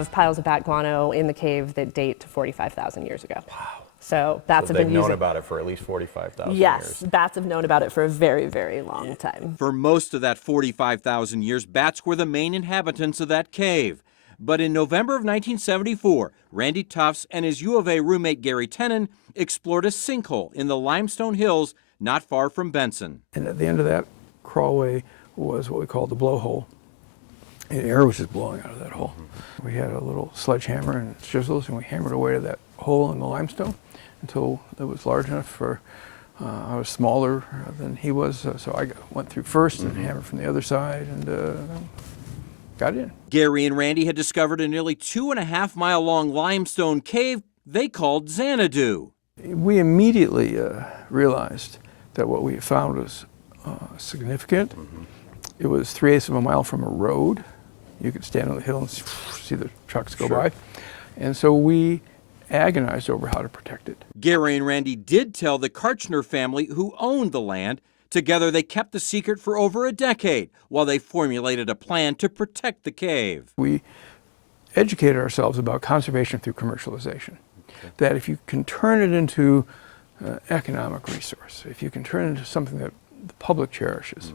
of piles of bat guano in the cave that date to 45,000 years ago. Wow. So bats have been known about it for at least 45,000 years. Yes, bats have known about it for a very, very long time. For most of that 45,000 years, bats were the main inhabitants of that cave. But in November of 1974, Randy Tufts and his U of A roommate Gary Tenen explored a sinkhole in the limestone hills not far from Benson. And at the end of that crawlway was what we called the blowhole. And air was just blowing out of that hole. We had a little sledgehammer and chisels, and we hammered away to that hole in the limestone until it was large enough for, I was smaller than he was, so I went through first and hammered from the other side and got in. Gary and Randy had discovered a nearly 2.5 mile long limestone cave they called Xanadu. We immediately realized that what we found was significant. It was 3/8 of a mile from a road. You could stand on the hill and see the trucks go by. And so we agonized over how to protect it. Gary and Randy did tell the Kartchner family who owned the land. Together they kept the secret for over a decade while they formulated a plan to protect the cave. We educated ourselves about conservation through commercialization. That if you can turn it into an economic resource, if you can turn it into something that the public cherishes,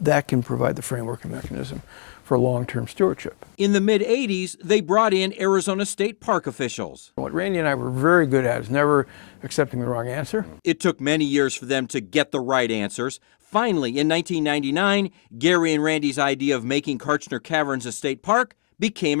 that can provide the framework and mechanism for long-term stewardship. In the mid-'80s, they brought in Arizona State Park officials. What Randy and I were very good at is never accepting the wrong answer. It took many years for them to get the right answers. Finally, in 1999, Gary and Randy's idea of making Kartchner Caverns a state park became a